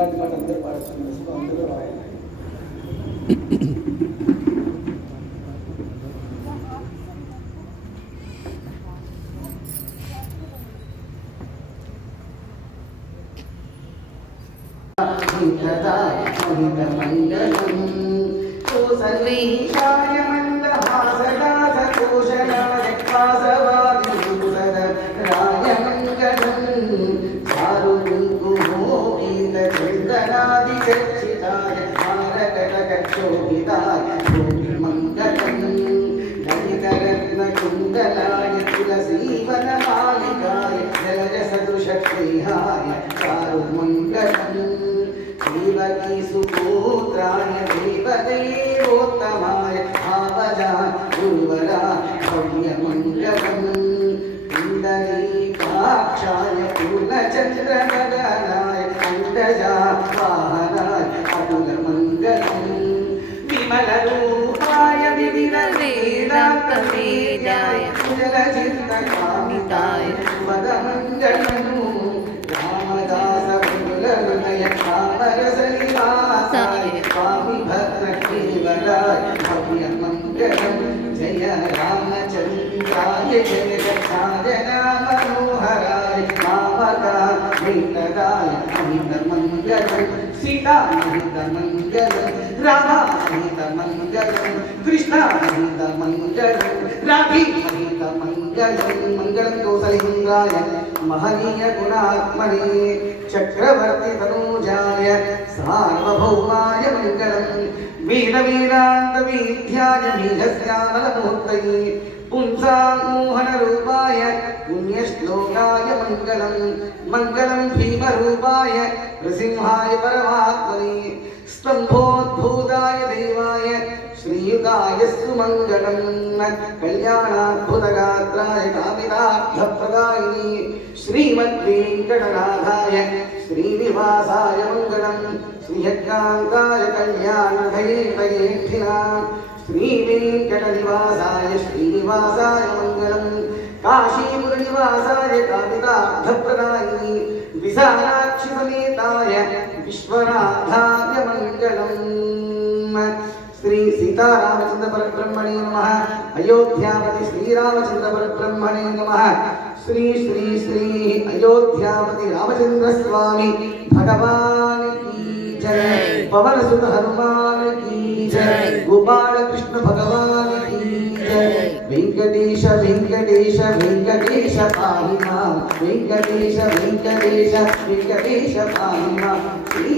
ఇలాంటి మాట అందరూ పాడుతున్నారు, సో అందరూ రాయాలి. सर्वेशाय मन्दहासदास कोशनाय वासवादिभूषद राय मङ्गलम् सारुगुहोपीतचन्दनादिचर्चिताय मारकटकक्षोभिताय भूमिमङ्गलम् ललितरत्नकुण्डलाय तुलसीवनमालिकाय जलजसदृशक्रियाय चारुमङ्गलम् देवकीसुपुत्राय देवदेवोत्तमाय भावजाय गुरुवराय भव्यमङ्गलम् कुण्डलीकाक्षाय पूर्णचन्द्रगगनाय अण्डजावाहनाय अतुलमङ्गलम् विमलरूपाय विविधवेदान्तवेदाय कुशलचित्तकामिताय वदमङ्गलम् रामदासवल्लभहृदय कामरसनिवासाय स्वामी भद्रकेवलाय भव्यमङ्गलम् जय रामचन्द्राय जय साजनामनोहराय कामकामितदाय अमितमङ्गलम् सीतामहितमङ्गलम् रामामहितमङ्गलम् कृष्णामहितमङ्गलम् राधेमहितमङ्गलम् मङ्गलं कौसलेन्द्राय महनीय गुणात्मने चक्रवर्ती तनूजाय सार्वभौमाय मङ्गलम् वीरवीरान्तवीध्याय मीघस्यामलमूर्तये पुंसामोहनरूपाय पुण्यश्लोकाय मङ्गलम् मङ्गलं भीमरूपाय नृसिंहाय परमात्मने स्तम्भोद्भूताय देवाय श्रीयुताय सुमङ्गलम् कल्याणाद्भुतगात्राय कामितार्थप्रदायिने श्रीमद्वेङ्कटनाथाय श्रीनिवासाय मङ्गलम् श्रीयज्ञान्ताय कल्याणधैर्येठिनाम् श्रीवेङ्कटनिवासाय श्रीनिवासाय मङ्गलम् काशीपुरनिवासाय कामितार्थप्रदायिने विशालाक्षिसमेताय विश्वनाथाय मङ्गलम् श्री सीतारामचंद्र परब्रह्मणे नमः अयोध्यापति श्रीरामचंद्र परब्रह्मणे नमः श्री श्री श्री अयोध्यापति रामचंद्र स्वामी भगवान की जय पवन सुत हनुमान की जय गोपाल कृष्ण भगवान की जय वेंकटेश वेंकटेश वेंकटेश पाहि मां वेंकटेश वेंकटेश वेंकटेश पाहि मां श्री